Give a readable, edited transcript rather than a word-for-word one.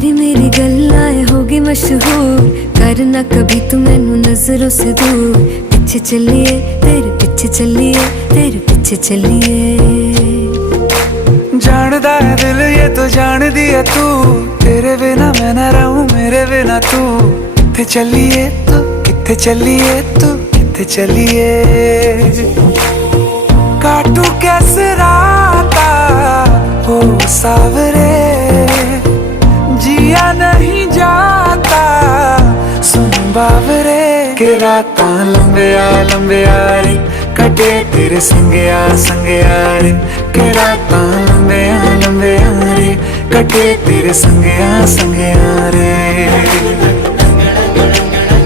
तेरी मेरी गल्लाएं होगी मशहूर, करना कभी तू मैनू नजरों से दूर। पीछे चलिए तेरे पीछे चलिए, तेरे पीछे चलिए। जानदा है दिल ये तो जान दिया तू, तेरे बिना मैं ना रहूं मेरे बिना तू। किथे चलिए तू, किथे चलिए तू, किथे चलिए। काटू कैसे राता हो सावरे, जिया नहीं जाता सुन बावरे। के राता लंबिया लंबिया रे, कटे तेरे संगया संगया रे। के राता लंबिया लंबिया रे, कटे तेरे संगया संगया रे।